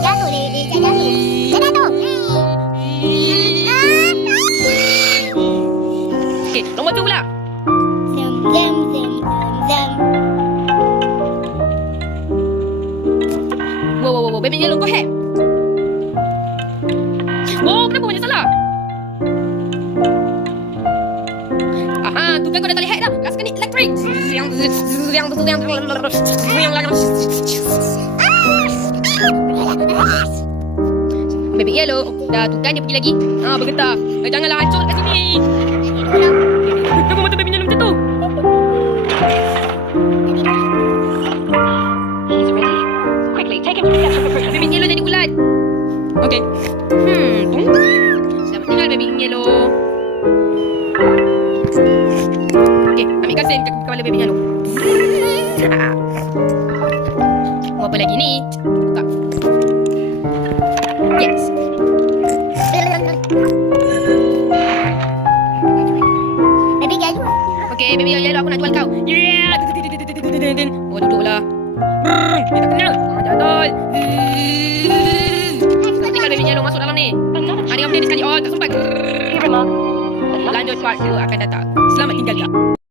jatuh dia. Dia jatuh. Dia jatuh. Okey, nombor tu pula. Zam, zam, zam, zam, zam. Wow. Baby yellow, go ahead. Wow, kenapa banyak salah? Aha, tu kan kau dah tak lihat dah. Last kali electric. Baby yellow, dah tu kan dia pergi lagi. Bergetar. Janganlah hancur kat sini. Kenapa mata baby yellow macam tu? He's ready. Quickly, take him to reception for Christmas. Baby yellow jadi ulat. Okey. Selamat tinggal baby yellow. Okey, ambil kasen kat kepala baby yellow. Mau apa lagi ni? Buka. Yes. Baby gaduh. Okey, baby yellow aku nak jual kau. Yeah. Oh, duduklah. Dia tak kenal. Jatuh. Tinggal baby yellow masuk dalam ni. Hari yang ni sekali. Oh, tak sempat. Remark. Lanjut part 2 akan datang. Selamat tinggal, Kak.